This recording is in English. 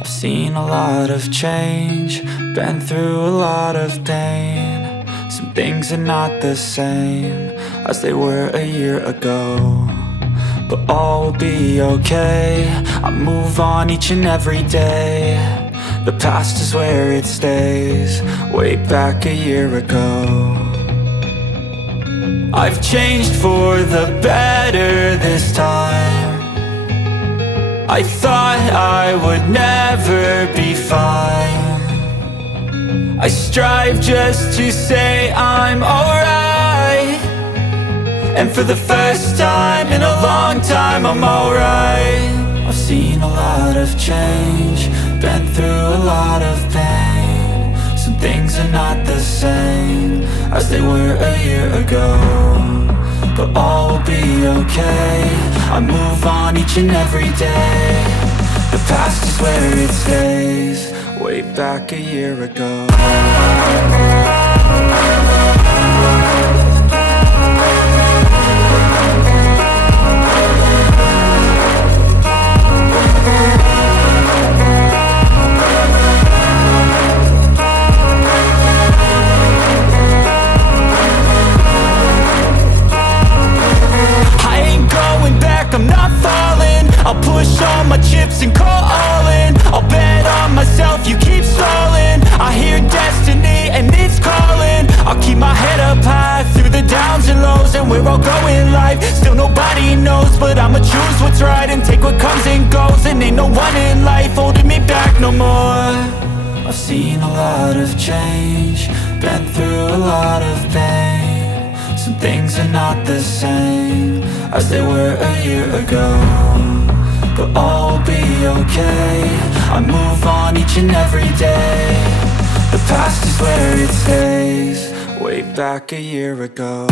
I've seen a lot of change, been through a lot of pain. Some things are not the same as they were a year ago, but all will be okay. I move on each and every day. The past is where it stays, way back a year ago. I've changed for the better this time. I thought I would never be fine. I strive just to say I'm alright, and for the first time in a long time I'm alright. I've seen a lot of change, been through a lot of pain. Some things are not the same as they were a year ago, but all will be okay. I move on each and every day. The past is where it stays, way back a year ago. I'm not falling, I'll push all my chips and call all in. I'll bet on myself, you keep stalling. I hear destiny and it's calling. I'll keep my head up high through the downs and lows, and we're all going live. Still nobody knows, but I'ma choose what's right and take what comes and goes. And ain't no one in life holding me back no more. I've seen a lot of change, been through a lot of pain. Some things are not the same as they were a year ago, but all will be okay. I move on each and every day. The past is where it stays, way back a year ago.